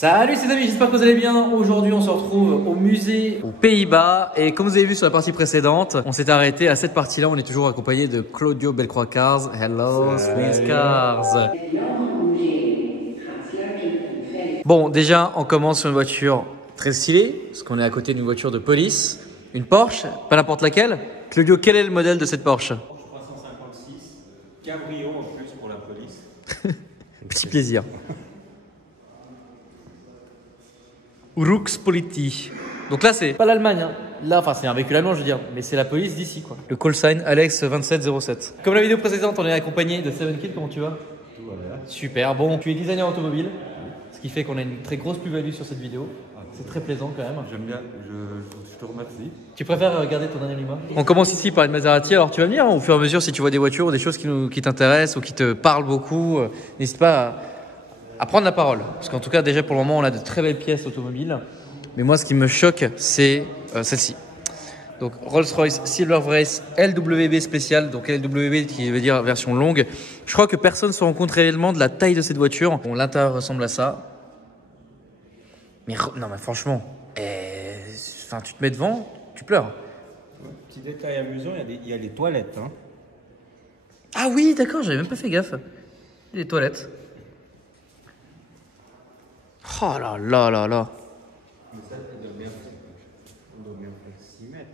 Salut les amis, j'espère que vous allez bien. Aujourd'hui on se retrouve au musée aux Pays-Bas et comme vous avez vu sur la partie précédente, on s'est arrêté à cette partie-là. On est toujours accompagné de Claudio Belcroix Cars. Hello Swiss Cars. Bon, déjà on commence sur une voiture très stylée parce qu'on est à côté d'une voiture de police, une Porsche, pas n'importe laquelle. Claudio, quel est le modèle de cette Porsche? Porsche 356, cabrio en plus pour la police. Petit plaisir. Rux Politi. Donc là, c'est pas l'Allemagne. Hein. Là, enfin, c'est un véhicule allemand, je veux dire, mais c'est la police d'ici, quoi. Le call sign Alex 2707. Comme la vidéo précédente, on est accompagné de Seven Kill. Comment tu vas? Tout va bien. Super. Bon, tu es designer automobile, ce qui fait qu'on a une très grosse plus-value sur cette vidéo. C'est très plaisant quand même. J'aime bien, je te remercie. Tu préfères garder ton anonymat? On commence ici par une Maserati. Alors, tu vas venir au fur et à mesure si tu vois des voitures ou des choses qui t'intéressent ou qui te parlent beaucoup. N'hésite pas à prendre la parole. Parce qu'en tout cas, déjà pour le moment, on a de très belles pièces automobiles. Mais moi, ce qui me choque, c'est celle-ci. Donc, Rolls-Royce Silver Race LWB spécial. Donc, LWB qui veut dire version longue. Je crois que personne ne se rend compte réellement de la taille de cette voiture. Bon, l'intérieur ressemble à ça. Mais non, mais franchement, enfin, tu te mets devant, tu pleures. Ouais, petit détail amusant, il y a les toilettes. Hein. Ah oui, d'accord, j'avais même pas fait gaffe. Les toilettes. Oh là là là là. Mais ça, elle doit bien faire 6 mètres.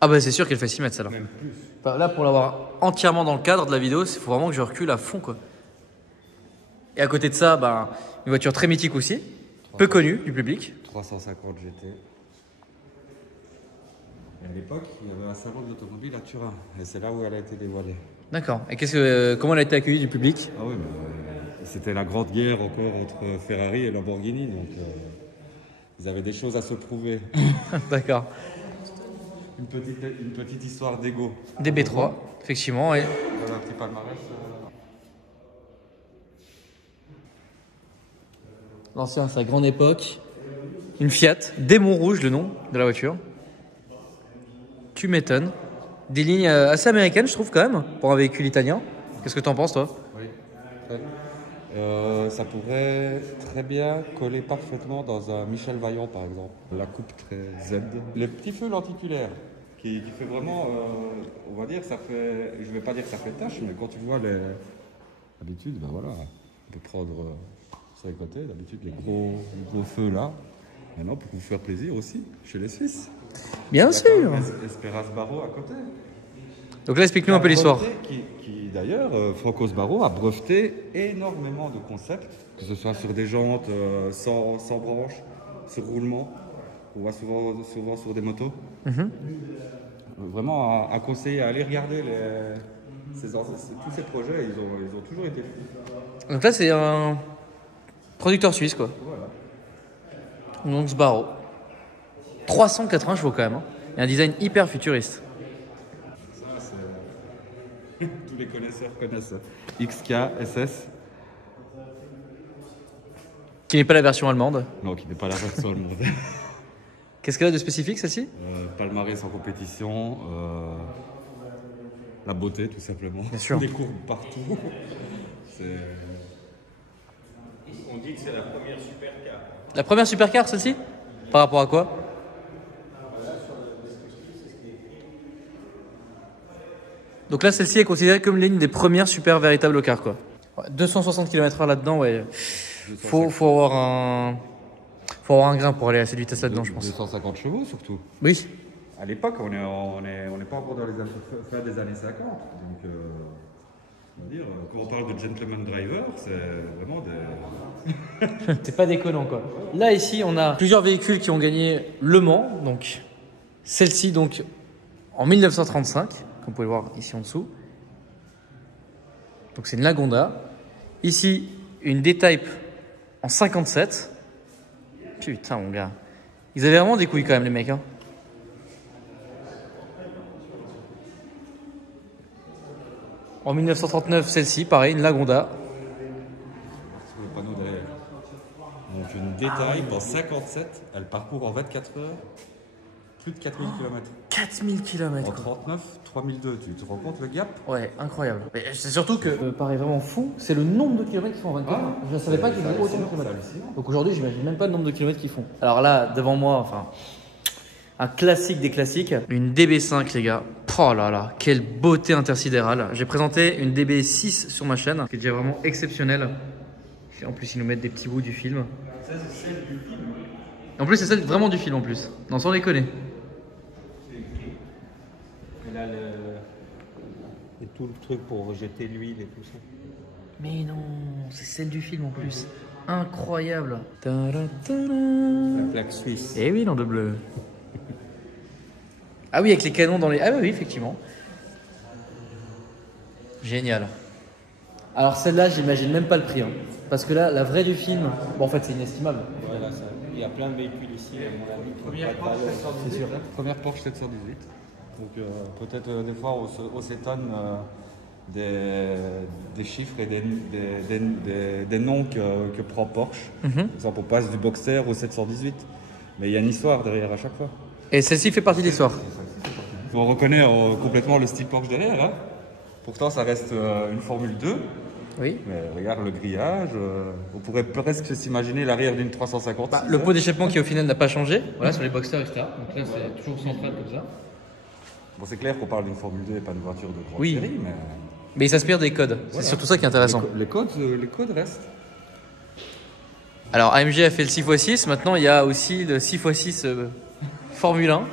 Ah bah c'est sûr qu'elle fait 6 mètres celle-là. Même plus. Enfin, là, pour l'avoir entièrement dans le cadre de la vidéo, il faut vraiment que je recule à fond, quoi. Et à côté de ça, bah, une voiture très mythique aussi, peu connue du public. 350 GT. Et à l'époque, il y avait un salon de l'automobile à Turin. Et c'est là où elle a été dévoilée. D'accord. Et comment elle a été accueillie du public? Ah oui, mais c'était la grande guerre encore entre Ferrari et Lamborghini. Donc, ils avaient des choses à se prouver. D'accord. Une petite histoire d'ego. Des B3, effectivement. Et... Voilà un petit palmarès. L'ancien, sa grande époque. Une Fiat, Démon Rouge, le nom de la voiture. Tu m'étonnes. Des lignes assez américaines, je trouve, quand même, pour un véhicule italien. Qu'est-ce que t'en penses, toi? Oui. Ça pourrait très bien coller parfaitement dans un Michel Vaillant, par exemple. La coupe très Z. Les petits feux lenticulaires, qui fait vraiment, on va dire, ça fait, je vais pas dire que ça fait tâche, mais quand tu vois les... D'habitude, ben voilà, on peut prendre sur les côtés, d'habitude, les gros feux là. Maintenant, pour vous faire plaisir aussi, chez les Suisses. Bien sûr. Esperas Barreau à côté. Donc là, explique-nous un peu l'histoire. Qui d'ailleurs, Franco Sbarro a breveté énormément de concepts, que ce soit sur des jantes sans branches, sur roulement, on voit souvent sur des motos. Vraiment, à conseiller, à aller regarder tous ces projets, ils ont toujours été faits. Donc là, c'est un producteur suisse, quoi. Voilà. Donc Sbarro. 380 chevaux quand même. Hein. Et un design hyper futuriste. Ça, c'est... Tous les connaisseurs connaissent. XK, SS. Qui n'est pas la version allemande. Non, qui n'est pas la version allemande. Qu'est-ce qu'elle a de spécifique, celle-ci? Palmarès en compétition. La beauté, tout simplement. Bien sûr. Des courbes partout. On dit que c'est la première supercar. La première supercar, celle-ci? Par rapport à quoi? Donc là, celle-ci est considérée comme l'une des premières super véritables cars, quoi. 260 km/h là-dedans, ouais. Faut avoir un grain pour aller à cette vitesse là-dedans, je pense. 250 chevaux surtout. Oui. À l'époque, on n'est pas encore dans les fin des années 50. Donc, on va dire, quand on parle de gentleman driver, c'est vraiment des... C'est pas déconnant, quoi. Là, ici, on a plusieurs véhicules qui ont gagné Le Mans. Donc, celle-ci, donc, en 1935, comme vous pouvez le voir ici en dessous. Donc, c'est une Lagonda. Ici, une D-Type en 57. Putain, mon gars. Ils avaient vraiment des couilles quand même, les mecs. Hein. En 1939, celle-ci, pareil, une Lagonda. Sur le panneau derrière. Donc une détail en 57, elle parcourt en 24 heures Plus de 4000 km. 4000 km. En 39, 3002, tu te rends compte le gap? Ouais, incroyable. Mais c'est surtout que, me paraît vraiment fou, c'est le nombre de kilomètres qu'ils font en 24 heures. Je ne savais pas qu'ils faisaient autant de kilomètres. Donc aujourd'hui, j'imagine même pas le nombre de kilomètres qu'ils font. Alors là, devant moi, enfin, un classique des classiques, une DB5 les gars. Oh là là, quelle beauté intersidérale. J'ai présenté une DB6 sur ma chaîne, qui est déjà vraiment exceptionnelle. En plus, ils nous mettent des petits bouts du film. Ça, c'est celle du film. En plus, c'est celle vraiment du film en plus. Non, sans déconner. Et là, et tout le truc pour rejeter l'huile et tout ça. Mais non, c'est celle du film en plus. Incroyable. La plaque suisse. Eh oui, dans de bleu. Ah oui, avec les canons dans les... Ah oui, effectivement. Génial. Alors celle-là, j'imagine même pas le prix. Hein. Parce que là, la vraie du film, bon en fait c'est inestimable. Voilà, ça. Il y a plein de véhicules ici, à mon avis. Première Porsche 718. C'est sûr. Première Porsche 718. Donc peut-être des fois on s'étonne des chiffres et des noms que prend Porsche. Par exemple, on passe du Boxster au 718. Mais il y a une histoire derrière à chaque fois. Et celle-ci fait partie de l'histoire. On reconnaît complètement le style Porsche derrière. Hein. Pourtant, ça reste une Formule 2. Oui. Mais regarde le grillage. On pourrait presque s'imaginer l'arrière d'une 350. Bah, le pot d'échappement qui au final n'a pas changé. Voilà, sur les Boxster, etc. Donc là, c'est toujours central comme ça. Bon, c'est clair qu'on parle d'une Formule 2 et pas d'une voiture de grande Oui. série. Mais il s'inspire des codes. Voilà. C'est surtout ça qui est intéressant. Les codes restent. Alors AMG a fait le 6x6. Maintenant, il y a aussi le 6x6 Formule 1.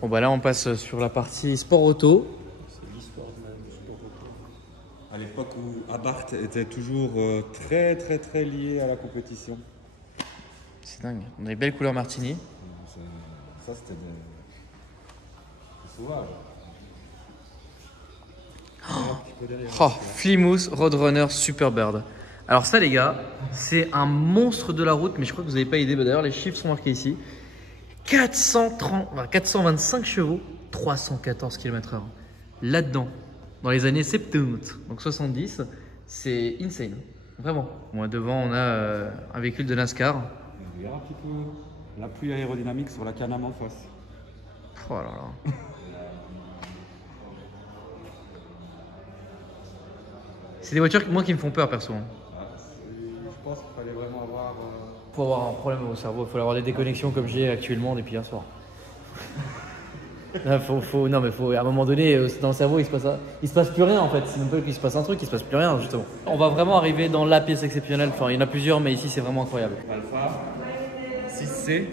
Bon bah là on passe sur la partie sport auto. C'est l'histoire du sport auto. À l'époque où Abarth était toujours très lié à la compétition. C'est dingue. On a des belles couleurs Martini. Ça c'était sauvage. Oh, Plymouth Roadrunner Superbird. Alors ça les gars, c'est un monstre de la route, mais je crois que vous n'avez pas idée. Bah, d'ailleurs les chiffres sont marqués ici. 425 chevaux, 314 km/h. Là-dedans, dans les années 70, donc 70, c'est insane. Vraiment. Moi devant on a un véhicule de NASCAR. Regarde un petit peu l'appui aérodynamique sur la Can-Am en face. Oh là là. C'est des voitures moi qui me font peur perso. Je pense qu'il fallait vraiment avoir... Faut avoir un problème au cerveau, il faut avoir des déconnexions comme j'ai actuellement depuis hier soir. Là, non mais faut, à un moment donné, dans le cerveau, il se passe plus rien en fait. C'est même pas qu'il se passe un truc, il se passe plus rien justement. On va vraiment arriver dans la pièce exceptionnelle. Enfin, il y en a plusieurs, mais ici c'est vraiment incroyable. Alpha, 6C.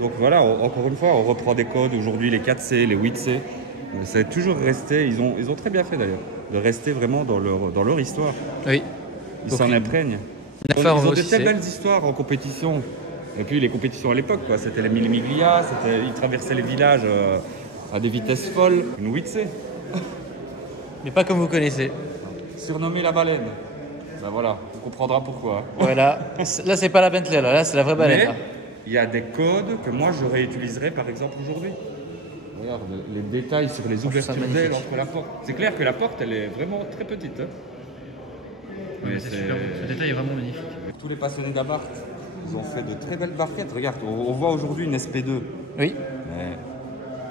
Donc voilà, encore une fois, on reprend des codes. Aujourd'hui, les 4C, les 8C. C'est toujours resté, ils ont très bien fait d'ailleurs, de rester vraiment dans leur histoire. Oui. Ils s'en imprègnent. Ils ont de très belles histoires en compétition. Et puis les compétitions à l'époque, c'était les Mille Miglia, ils traversaient les villages à des vitesses folles. Une 8C. Mais pas comme vous connaissez. Surnommée la baleine. Ben voilà, on comprendra pourquoi. Voilà. Là, c'est pas la Bentley, là c'est la vraie baleine. Mais il y a des codes que moi je réutiliserais par exemple aujourd'hui. Regarde les détails sur les ouvertures d'ailes entre la porte. C'est clair que la porte elle est vraiment très petite. Hein. Oui, c'est super. Ce détail est vraiment magnifique. Tous les passionnés d'Abarth, ils ont fait de très belles barquettes. Regarde, on voit aujourd'hui une SP2. Oui.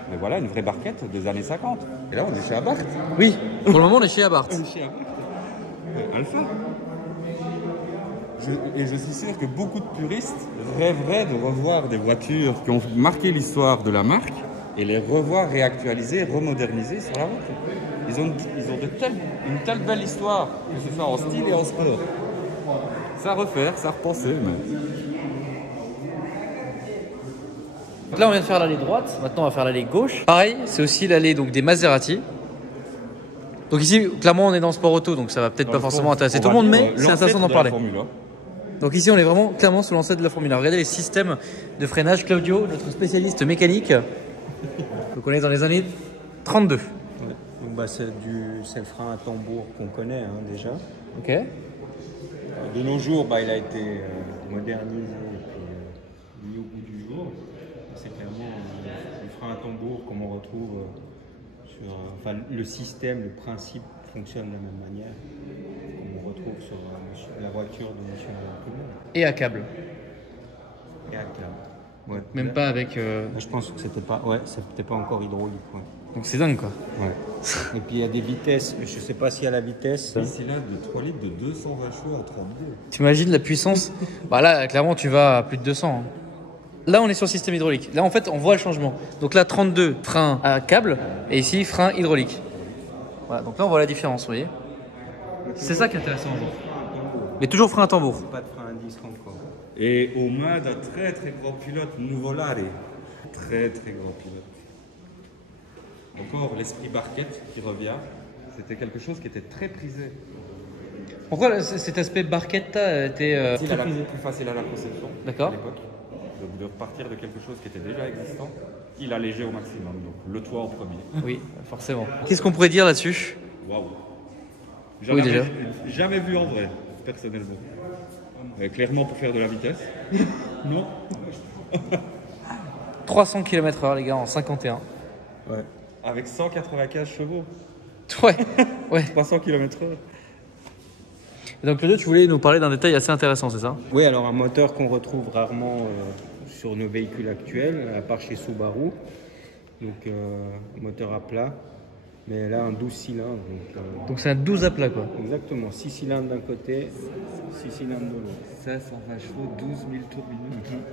Mais voilà, une vraie barquette des années 50. Et là, on est chez Abarth. Oui, pour le moment, on est chez Abarth. On est chez Abarth. Alpha. Et je suis sûr que beaucoup de puristes rêveraient de revoir des voitures qui ont marqué l'histoire de la marque et les revoir réactualisées, remodernisées sur la route. Ils ont une telle belle histoire, que ce soit en style et en sport. Ça à refaire, ça à repenser. Mais... Donc là, on vient de faire l'allée droite. Maintenant, on va faire l'allée gauche. Pareil, c'est aussi l'allée des Maserati. Donc ici, clairement, on est dans le sport auto, donc ça va peut-être pas forcément intéresser tout le monde, mais c'est intéressant d'en parler. Donc ici, on est vraiment clairement sous l'ancêtre de la Formule 1. Regardez les systèmes de freinage. Claudio, notre spécialiste mécanique, donc on est dans les années 32. Ouais. Donc bah, c'est le frein à tambour qu'on connaît déjà. Ok. De nos jours, il a été modernisé et puis mis au goût du jour. C'est clairement le frein à tambour comme on retrouve sur... le système, le principe fonctionne de la même manière comme on retrouve sur la voiture de Monsieur Poulin. Et à câble. et à câble. Ouais. Même pas avec. Je pense que c'était pas encore hydraulique. Ouais. Donc c'est dingue quoi. Ouais. Et puis il y a des vitesses, je sais pas s'il y a la vitesse. Un cylindre de 3 litres de 220 chevaux en 32. T'imagines la puissance? Bah là, clairement, tu vas à plus de 200. Hein. Là, on est sur le système hydraulique. Là, en fait, on voit le changement. Donc là, 32 frein à câble et ici, frein hydraulique. Voilà, donc là, on voit la différence, vous voyez. C'est ça qui est intéressant. Mais toujours frein à tambour. Pas de frein à disque encore. Et aux mains d'un très très grand pilote, Nuvolari. Très très grand pilote. Encore l'esprit barquette qui revient. C'était quelque chose qui était très prisé. Pourquoi cet aspect barquetta était Plus facile à la conception D'accord. à l'époque. Donc de repartir de quelque chose qui était déjà existant, il allégeait au maximum. Donc le toit en premier. Oui, forcément. Qu'est-ce qu'on pourrait dire là-dessus? Waouh. Oui, déjà. Jamais vu en vrai, personnellement. Clairement pour faire de la vitesse. Non. 300 km/h, les gars, en 51. Ouais. Avec 195 chevaux. Ouais, ouais. 300 km/h. Et donc, Claudio, tu voulais nous parler d'un détail assez intéressant, c'est ça? Oui, alors un moteur qu'on retrouve rarement sur nos véhicules actuels, à part chez Subaru. Donc moteur à plat, mais là un 12 cylindres. Donc c'est un 12 à plat, quoi. Exactement, 6 cylindres d'un côté, 6 cylindres de l'autre. 520 chevaux, 12 000 tours minute.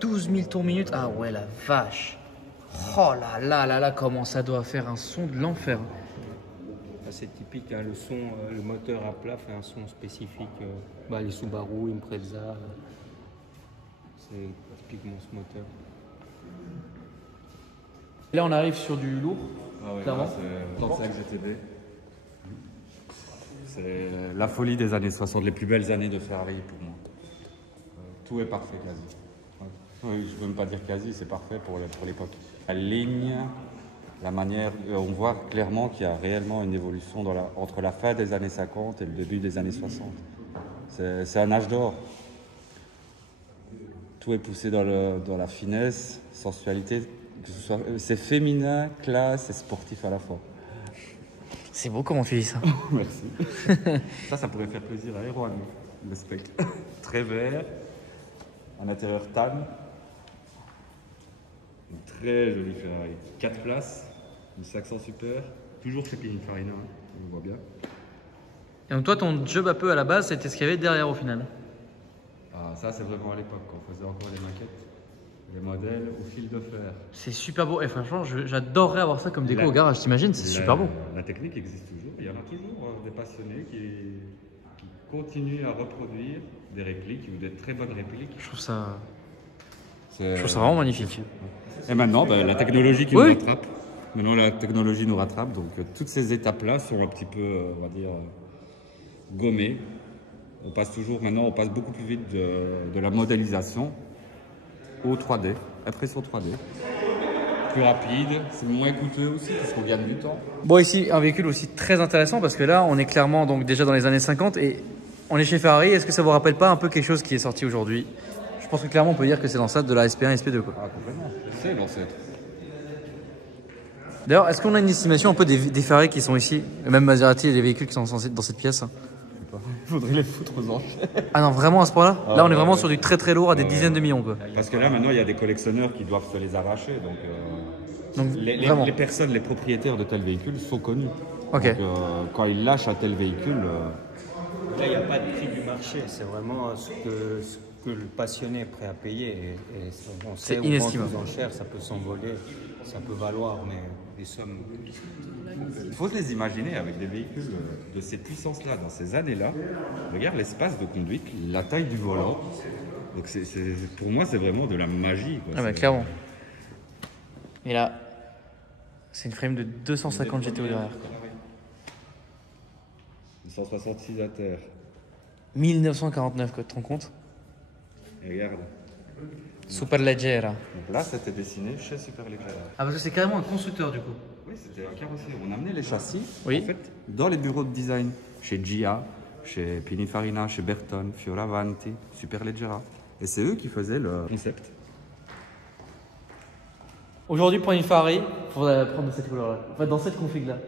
12 000 tours minute. Ah ouais, la vache. Oh là là là là, comment ça doit faire un son de l'enfer. C'est typique, hein, le son, le moteur à plat fait un son spécifique. Les Subaru, Impreza, c'est typiquement ce moteur. Là, on arrive sur du lourd. Ah ouais, clairement. c'est 35 GTB. C'est la folie des années 60, les plus belles années de Ferrari pour moi. Tout est parfait quasi. Oui, je ne veux même pas dire quasi, c'est parfait pour l'époque. La ligne, la manière, on voit clairement qu'il y a réellement une évolution entre la fin des années 50 et le début des années 60. C'est un âge d'or. Tout est poussé dans la finesse, sensualité. C'est féminin, classe et sportif à la fois. C'est beau comment tu dis ça. Merci. Ça pourrait faire plaisir à Erwan, le spec. Très vert, un intérieur tan. Une très jolie Ferrari. 4 places, une 500 super. Toujours chez Pininfarina, on le voit bien. Et donc toi, ton job un peu à la base, c'était ce qu'il y avait derrière au final. Ah, ça, c'est vraiment à l'époque, quand on faisait encore les maquettes, les modèles au fil de fer. C'est super beau. Et franchement, j'adorerais avoir ça comme déco au garage, t'imagines? C'est super beau. La technique existe toujours. Il y en a toujours des passionnés qui continuent à reproduire des répliques ou des très bonnes répliques. Je trouve ça vraiment magnifique. Et maintenant, la technologie qui nous rattrape. Maintenant, la technologie nous rattrape. Donc, toutes ces étapes-là sont un petit peu, on va dire, gommées. On passe beaucoup plus vite de la modélisation au 3D, impression 3D. Plus rapide, c'est moins coûteux aussi parce qu'on gagne du temps. Bon, ici, un véhicule aussi très intéressant parce que là, on est clairement donc déjà dans les années 50 et on est chez Ferrari. Est-ce que ça vous rappelle pas un peu quelque chose qui est sorti aujourd'hui? Je pense que clairement, on peut dire que c'est l'ancêtre de la SP1 et SP2, quoi. Ah, complètement. C'est l'ancêtre. D'ailleurs, est-ce qu'on a une estimation un peu des Ferrari qui sont ici, même Maserati et les véhicules qui sont censés dans cette pièce? Il faudrait les foutre aux enchères. Ah non, vraiment à ce point-là? Là, on est vraiment sur du très très lourd à des dizaines de millions, quoi. Parce que là, maintenant, il y a des collectionneurs qui doivent se les arracher. Donc les personnes, les propriétaires de tels véhicules sont connus. Ok. Donc, quand ils lâchent un tel véhicule... Là, il n'y a pas de prix du marché. C'est vraiment ce que le passionné est prêt à payer. Et on sait où vendre aux enchères, ça peut s'envoler, ça peut valoir, mais des sommes... Il faut se les imaginer avec des véhicules de ces puissances-là, dans ces années-là. Regarde l'espace de conduite, la taille du volant. Donc pour moi, c'est vraiment de la magie, quoi. Ah bah clairement. Et là, c'est une frame de 250 GTO derrière. 166 à terre. 1949, quoi, tu te rends compte? Et regarde. Superleggera. Donc là, c'était dessiné chez Superleggera. Ah, parce que c'est carrément un constructeur du coup. Oui, c'était un carrossier. On amenait les châssis en fait, dans les bureaux de design. Chez Gia, chez Pininfarina, chez Berton, Fioravanti, Superleggera. Et c'est eux qui faisaient le concept. Aujourd'hui, pour une Ferrari, il faudrait prendre de cette couleur-là. Enfin, dans cette config-là.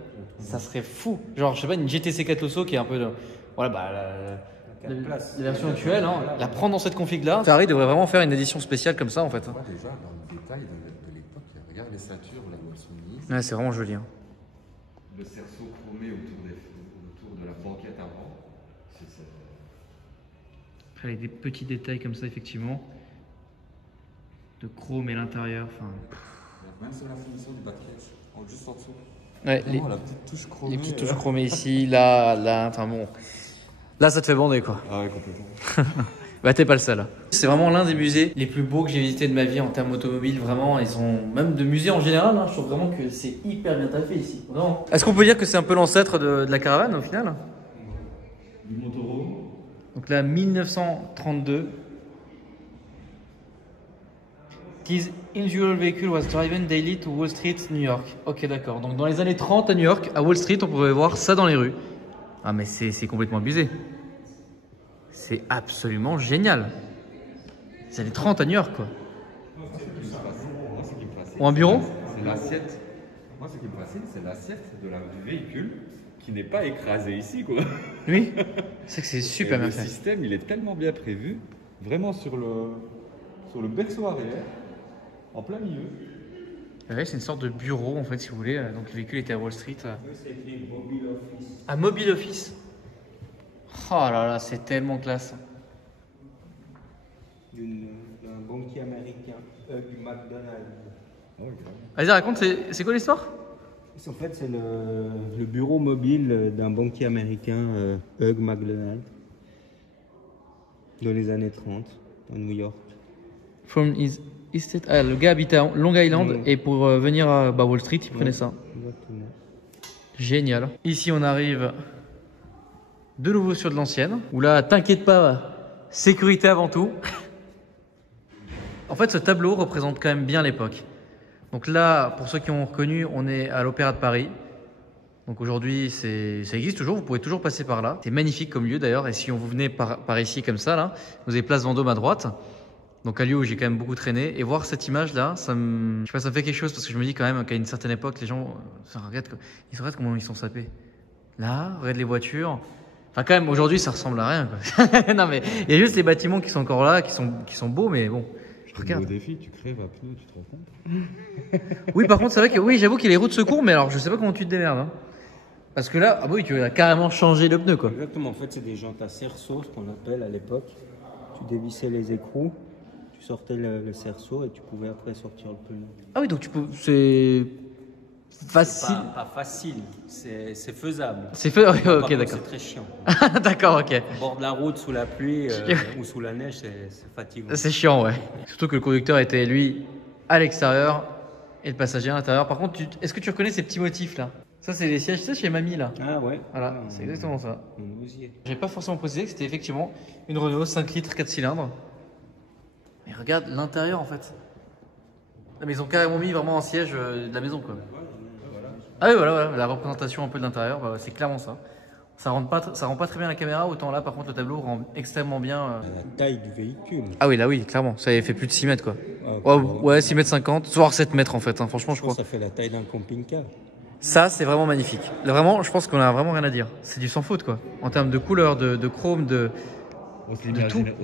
Ça serait fou. Genre, je sais pas, une GTC 4 Osso qui est un peu. Voilà, 4 places. La version actuelle, hein, la prendre dans cette config-là. Ferrari devrait vraiment faire une édition spéciale comme ça en fait. On voit déjà dans le détail de l'époque, regarde les ceintures là où elles sont mises. Ouais, c'est vraiment joli. Hein. Le cerceau chromé autour de la banquette avant. Avec des petits détails comme ça, effectivement. De chrome et l'intérieur. Enfin... Même sur la finition du backlight, juste en dessous. Ouais, la petite touche chromée. les petites touches chromées ici, là, enfin bon. Là, ça te fait bander quoi. Ah ouais, complètement. Bah, t'es pas le seul. C'est vraiment l'un des musées les plus beaux que j'ai visité de ma vie en termes automobile. Vraiment, ils sont même de musées en général. Hein, je trouve vraiment que c'est hyper bien taffé ici. Est-ce qu'on peut dire que c'est un peu l'ancêtre de la caravane au final? Du Montoro. Donc là, 1932. This unusual vehicle was driven daily to Wall Street, New York. Ok, d'accord. Donc dans les années 30 à New York, à Wall Street, on pouvait voir ça dans les rues. Ah mais c'est complètement abusé. C'est absolument génial. Les années 30 à New York, quoi. Moi, ce qui me fascine, Ou un bureau? c'est l'assiette. Moi, ce qui me fascine, c'est l'assiette du véhicule qui n'est pas écrasé ici, quoi. Oui. C'est que c'est super bien Le fait. système, il est tellement bien prévu, vraiment sur le berceau arrière, en plein milieu. Ouais, c'est une sorte de bureau en fait, si vous voulez. Donc le véhicule était à Wall Street. C'est écrit Mobile Office. À Mobile Office. Oh là là, c'est tellement classe. D'un banquier américain, Hugh McDonald. Vas-y, raconte, c'est quoi l'histoire? En fait, c'est le bureau mobile d'un banquier américain, Hugh McDonald, dans les années 30, à New York. From his estate. Ah, le gars habitait à Long Island et pour venir à Wall Street, il prenait ça. Exactement. Génial. Ici, on arrive de nouveau sur de l'ancienne. Où là, t'inquiète pas, sécurité avant tout. En fait, ce tableau représente quand même bien l'époque. Donc là, pour ceux qui ont reconnu, on est à l'Opéra de Paris. Donc aujourd'hui, ça existe toujours, vous pouvez toujours passer par là. C'est magnifique comme lieu d'ailleurs. Et si vous venez par ici comme ça, là, vous avez Place Vendôme à droite. Donc un lieu où j'ai quand même beaucoup traîné. Et voir cette image-là, je sais pas, ça me fait quelque chose parce que je me dis quand même qu'à une certaine époque, les gens ils se regardent comment ils sont sapés. Là, regarde les voitures. Enfin quand même, aujourd'hui, ça ressemble à rien, quoi. Non mais, il y a juste les bâtiments qui sont encore là, qui sont beaux, mais bon. Regarde. Au défi, tu crèves à pneus, tu te rends compte? Oui, par contre, c'est vrai que oui, j'avoue qu'il y a les roues de secours, mais alors je sais pas comment tu te démerdes. Hein. Parce que là, ah oui, tu as carrément changé le pneu, quoi. Exactement, en fait, c'est des jantes à cerceau, ce qu'on appelle à l'époque. Tu dévissais les écrous, tu sortais le cerceau et tu pouvais après sortir le pneu. Ah oui, donc tu peux. C'est facile. Pas facile, c'est faisable. C'est fait. Ok, Par contre, d'accord. c'est très chiant. D'accord, ok. Au bord de la route, sous la pluie ou sous la neige, c'est fatigant. C'est chiant, ouais. Surtout que le conducteur était, lui, à l'extérieur et le passager à l'intérieur. Par contre, est-ce que tu reconnais ces petits motifs là? Ça, c'est les sièges, tu sais, chez Mamie là. Ah ouais. Voilà, c'est exactement ça. Mon osier. J'ai pas forcément précisé que c'était effectivement une Renault 5 litres 4 cylindres. Mais regarde l'intérieur en fait. Non, mais ils ont carrément mis vraiment un siège de la maison, quoi. Ah oui, voilà, la représentation un peu de l'intérieur, bah, c'est clairement ça. Ça rend pas très bien la caméra, autant là par contre le tableau rend extrêmement bien. La taille du véhicule. Ah oui, là oui, clairement, ça avait fait plus de 6 mètres quoi. Ah, Ouais, 6 mètres 50, voire 7 mètres en fait, hein, franchement je crois. Ça fait la taille d'un camping-car. Ça c'est vraiment magnifique. Là, vraiment, je pense qu'on a vraiment rien à dire. C'est du sans faute quoi. En termes de couleur, de chrome, On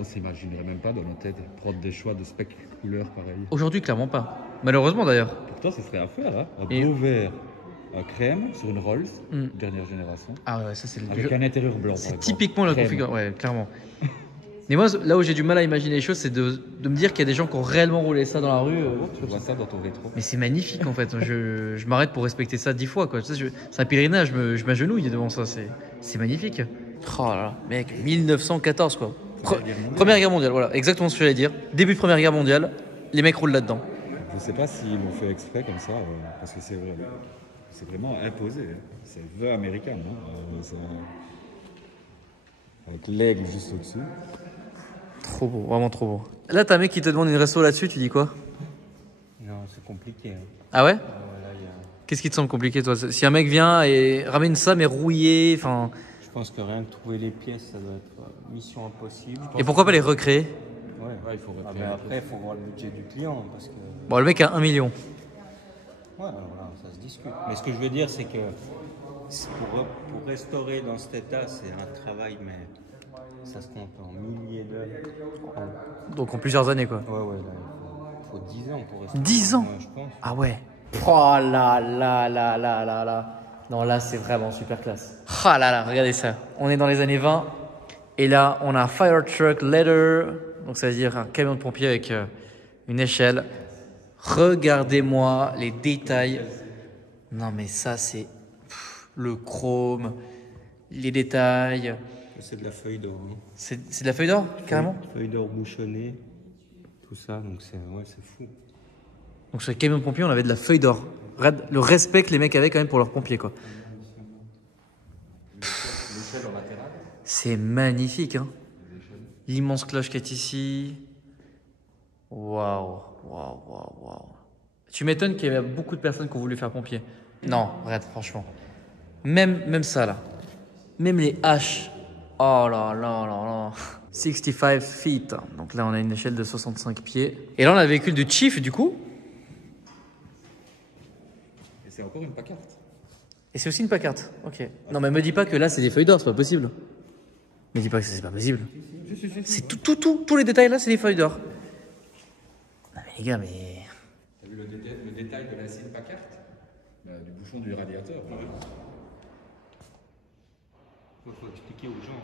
s'imaginerait même pas dans notre tête prendre des choix de spec couleur pareil. Aujourd'hui clairement pas. Malheureusement d'ailleurs. Pourtant, ce serait à faire, hein. Un Et- beau vert, un crème sur une Rolls, dernière génération, Ah ouais, ça c'est le avec un intérieur blanc. C'est par exemple. typiquement la Crème. configuration, ouais, clairement. Mais moi, là où j'ai du mal à imaginer les choses, c'est de me dire qu'il y a des gens qui ont réellement roulé ça dans la rue. Tu vois ça dans ton rétro. Mais c'est magnifique en fait. Je m'arrête pour respecter ça 10 fois, quoi. Tu sais, c'est un pèlerinage, je m'agenouille devant ça. C'est magnifique. Oh là là, mec, 1914 quoi. Première guerre mondiale, voilà, exactement ce que j'allais dire. Début de Première Guerre mondiale, les mecs roulent là-dedans. Je sais pas s'ils l'ont fait exprès comme ça, parce que c'est vraiment imposé. Hein. C'est The American. Hein. Avec l'aigle juste au-dessus. Trop beau, vraiment trop beau. Là, t'as un mec qui te demande une resto là-dessus, tu dis quoi? Non, c'est compliqué. Hein. Ah ouais? Là, y a... Qu'est-ce qui te semble compliqué, toi? Si un mec vient et ramène ça, mais rouillé, enfin. Je pense que rien que trouver les pièces, ça doit être mission impossible. Et pourquoi pas les recréer? Ouais. Ouais, il faut Ah, mais après, il faut voir le budget du client. Parce que... Bon, le mec a 1 million. Ouais, alors là, ça se discute. Mais ce que je veux dire, c'est que pour restaurer dans cet état, c'est un travail mais ça se compte en milliers d'heures. Donc en plusieurs années quoi. Ouais, là, il faut 10 ans pour rester. 10 ans Ouais, je pense. Ah ouais. Oh là là là là là là. Non, là, c'est vraiment super classe. Ah là là, regardez ça. On est dans les années 20. Et là, on a un fire truck ladder. Donc, ça veut dire un camion de pompier avec une échelle. Regardez-moi les détails. Non, mais ça, c'est le chrome, les détails. C'est de la feuille d'or. Hein. C'est de la feuille d'or, carrément. Feuille d'or bouchonnée, tout ça, donc c'est fou. Donc, sur les camions de pompiers, on avait de la feuille d'or. Regarde le respect que les mecs avaient quand même pour leurs pompiers, quoi. L'échelle en latéral. C'est magnifique, hein. L'immense cloche qui est ici. Waouh, waouh, waouh, waouh. Tu m'étonnes qu'il y avait beaucoup de personnes qui ont voulu faire pompier. Non, regarde, franchement. Même ça, là. Même les haches. Oh là là là là. 65 feet. Donc là, on a une échelle de 65 pieds. Et là, on a le véhicule du Chief, du coup. Et c'est encore une Packard. Et c'est aussi une Packard. Ok. Non, mais me dis pas que là, c'est des feuilles d'or, c'est pas possible. Me dis pas que c'est pas possible. C'est tous les détails là, c'est des feuilles d'or. Non, mais les gars, mais. T'as vu le détail de l'acier de Packard? Du bouchon du radiateur. Il faut expliquer aux gens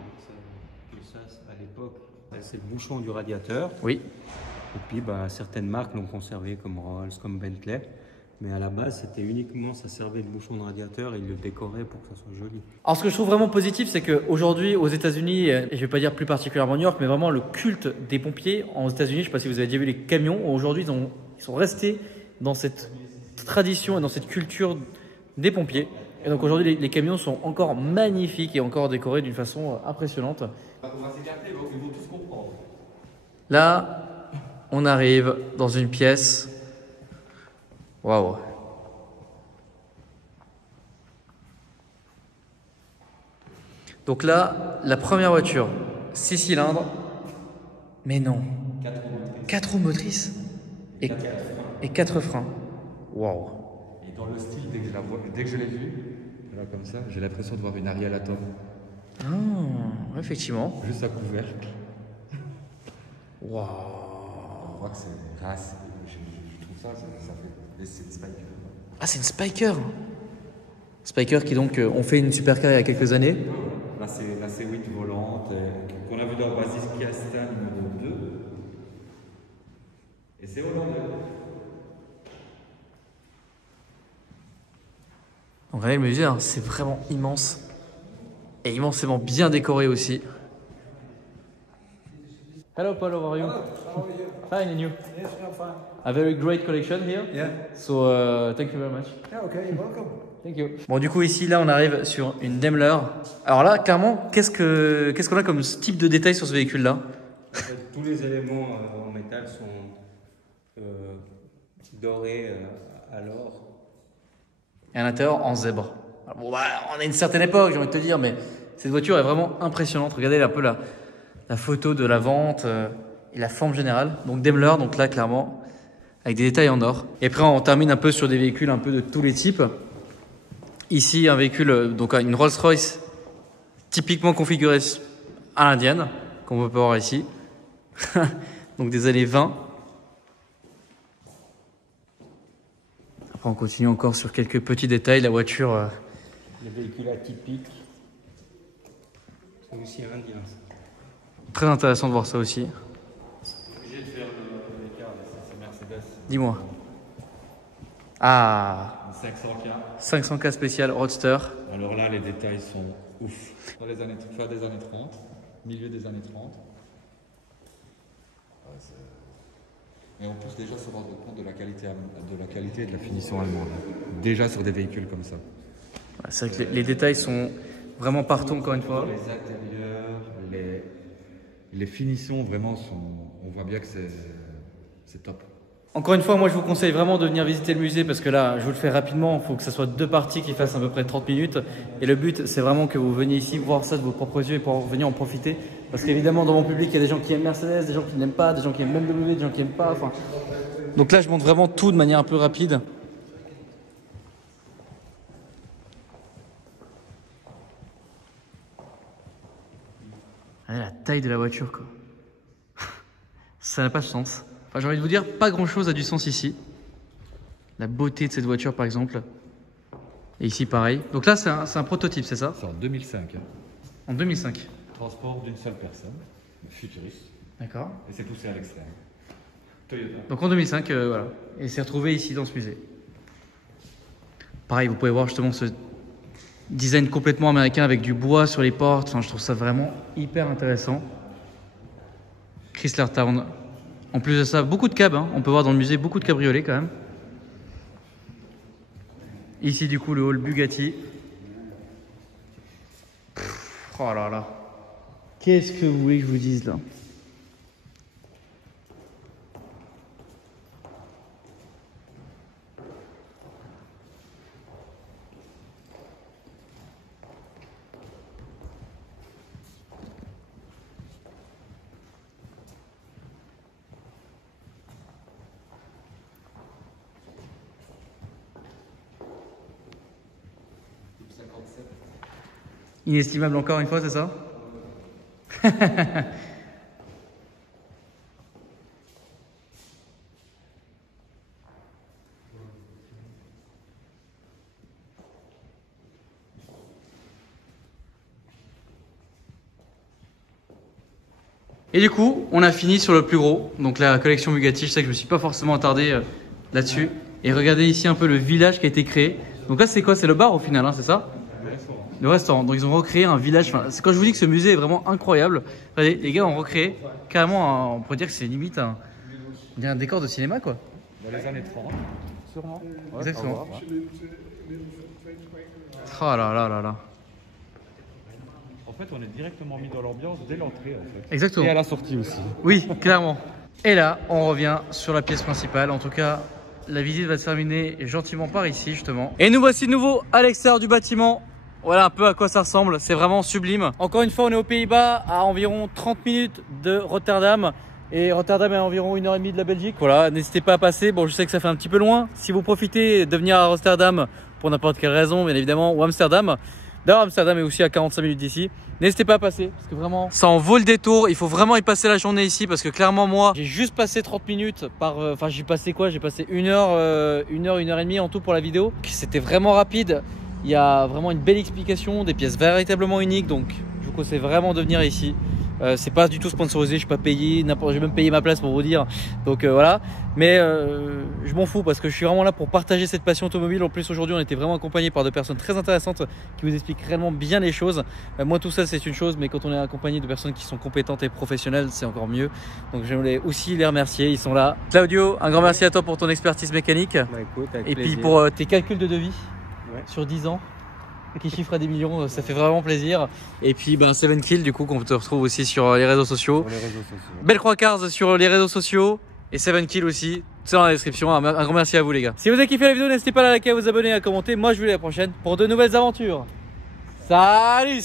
que ça, à l'époque, c'est le bouchon du radiateur. Oui. Et puis, certaines marques l'ont conservé, comme Rolls, comme Bentley. Mais à la base, c'était uniquement, ça servait de bouchon de radiateur et ils le décoraient pour que ça soit joli. Alors, ce que je trouve vraiment positif, c'est qu'aujourd'hui, aux États-Unis, et je vais pas dire plus particulièrement New York, mais vraiment le culte des pompiers aux États-Unis, je ne sais pas si vous avez déjà vu les camions, aujourd'hui, ils sont restés dans cette tradition et dans cette culture des pompiers. Et donc aujourd'hui, les camions sont encore magnifiques et encore décorés d'une façon impressionnante. On va s'écarter, ils vont tous comprendre. Là, on arrive dans une pièce. Waouh. Donc là, la première voiture, 6 cylindres. Mais non. 4 roues motrices. Et 4 freins. Waouh. Et dans le style, dès que je l'ai vu, là, comme ça, j'ai l'impression de voir une Ariel Atom. Ah, effectivement. Juste à couvercle. Waouh. On voit que c'est race. Je trouve ça fait. C'est une Spiker. Ah, c'est une Spiker. Spiker qui donc ont fait une supercar il y a quelques années. Là, c'est 8 volantes qu'on a vu dans Basis Casta numéro 2. Et c'est hollandais. Donc regardez le musée, hein, c'est vraiment immense. Et immensément bien décoré aussi. Hello Paul, how are you? Hello, how are you? Fine, and you? Yes, I'm fine. A very great collection here. Yeah. So thank you very much. Yeah, okay, you're welcome. Thank you. Bon, du coup, ici, là, on arrive sur une Daimler. Alors là, clairement, qu'est-ce qu'on a comme type de détail sur ce véhicule-là? En fait, tous les éléments en métal sont dorés à l'or. Et à l'intérieur, en zèbre. Alors, bon, on a une certaine époque, j'ai envie de te dire, mais cette voiture est vraiment impressionnante. Regardez un peu la photo de la vente et la forme générale. Donc Daimler, donc là, clairement, avec des détails en or. Et après, on termine un peu sur des véhicules un peu de tous les types. Ici, un véhicule, donc une Rolls-Royce typiquement configurée à l'indienne, qu'on peut voir ici. Donc des années 20. Après, on continue encore sur quelques petits détails. La voiture... Les véhicules atypiques, c'est aussi indien. Très intéressant de voir ça aussi. Obligé de faire l'écart, c'est Mercedes. Dis-moi. Ah, Une 500K. 500K spécial Roadster. Alors là, les détails sont ouf. Dans les années, fin des années 30, milieu des années 30. Et on peut déjà se rendre compte de la qualité et de la finition allemande. Déjà sur des véhicules comme ça. Ouais, c'est vrai que les détails sont vraiment partout, encore une fois. Les intérieurs, les finitions vraiment sont. On voit bien que c'est top. Encore une fois, moi je vous conseille vraiment de venir visiter le musée parce que là, je vous le fais rapidement, il faut que ce soit 2 parties qui fassent à peu près 30 minutes. Et le but, c'est vraiment que vous veniez ici voir ça de vos propres yeux et pour venir en profiter. Parce qu'évidemment, dans mon public, il y a des gens qui aiment Mercedes, des gens qui n'aiment pas, des gens qui aiment BMW, des gens qui n'aiment pas. Enfin... Donc là, je montre vraiment tout de manière un peu rapide. Regardez la taille de la voiture, quoi. Ça n'a pas de sens. Enfin, j'ai envie de vous dire, pas grand chose a du sens ici. La beauté de cette voiture, par exemple. Et ici, pareil. Donc là, c'est un prototype, c'est ça? C'est en 2005. Hein. En 2005. Transport d'une seule personne, futuriste. D'accord. Et c'est poussé à l'extrême. Toyota. Donc en 2005, voilà. Et c'est retrouvé ici dans ce musée. Pareil, vous pouvez voir justement ce design complètement américain avec du bois sur les portes. Enfin, je trouve ça vraiment hyper intéressant. Chrysler Town. En plus de ça, beaucoup de cabs. Hein. On peut voir dans le musée beaucoup de cabriolets quand même. Ici, du coup, le hall Bugatti. Oh là là. Qu'est-ce que vous voulez que je vous dise là? Inestimable encore une fois, c'est ça? Et du coup, on a fini sur le plus gros, donc la collection Bugatti. Je sais que je me suis pas forcément attardé là-dessus. Et regardez ici un peu le village qui a été créé. Donc là, c'est quoi? C'est le bar au final, hein, c'est ça? Le restaurant. Donc ils ont recréé un village. Enfin, c'est quand je vous dis que ce musée est vraiment incroyable. Regardez, les gars ont recréé carrément, on pourrait dire que c'est limite un décor de cinéma, quoi. Dans les années 30. Sûrement. Ouais, Exactement. ouais. Oh là là là là. En fait, on est directement mis dans l'ambiance dès l'entrée, en fait. Exactement. Et à la sortie aussi. Oui, clairement. Et là, on revient sur la pièce principale. En tout cas, la visite va se terminer gentiment par ici, justement. Et nous voici de nouveau à l'extérieur du bâtiment. Voilà un peu à quoi ça ressemble, c'est vraiment sublime. Encore une fois, on est aux Pays-Bas, à environ 30 minutes de Rotterdam. Et Rotterdam est à environ 1h30 de la Belgique. Voilà, n'hésitez pas à passer. Bon, je sais que ça fait un petit peu loin. Si vous profitez de venir à Rotterdam pour n'importe quelle raison, bien évidemment, ou Amsterdam. D'ailleurs, Amsterdam est aussi à 45 minutes d'ici. N'hésitez pas à passer, parce que vraiment, ça en vaut le détour. Il faut vraiment y passer la journée ici, parce que clairement, moi, j'ai juste passé 30 minutes par... Enfin, j'ai passé quoi? J'ai passé 1 heure, 1h30 en tout pour la vidéo. C'était vraiment rapide. Il y a vraiment une belle explication, des pièces véritablement uniques, donc je vous conseille vraiment de venir ici. C'est pas du tout sponsorisé, je suis pas payé, j'ai même payé ma place pour vous dire. Donc voilà, mais je m'en fous parce que je suis vraiment là pour partager cette passion automobile. En plus aujourd'hui on était vraiment accompagné par deux personnes très intéressantes qui vous expliquent réellement bien les choses. Moi tout ça c'est une chose, mais quand on est accompagné de personnes qui sont compétentes et professionnelles, c'est encore mieux. Donc je voulais aussi les remercier, ils sont là. Claudio, un grand merci à toi pour ton expertise mécanique. Bah, écoute, avec et plaisir. puis pour tes calculs de devis. Ouais. Sur 10 ans qui chiffre à des millions, ça fait vraiment plaisir. Et puis ben 7 Kill du coup qu'on te retrouve aussi sur les réseaux sociaux. Sur les réseaux sociaux. Belle Croix Cars sur les réseaux sociaux et 7 Kill aussi. C'est dans la description. Un grand merci à vous les gars. Si vous avez kiffé la vidéo, n'hésitez pas à liker, à vous abonner, à commenter. Moi je vous dis à la prochaine pour de nouvelles aventures. Salut!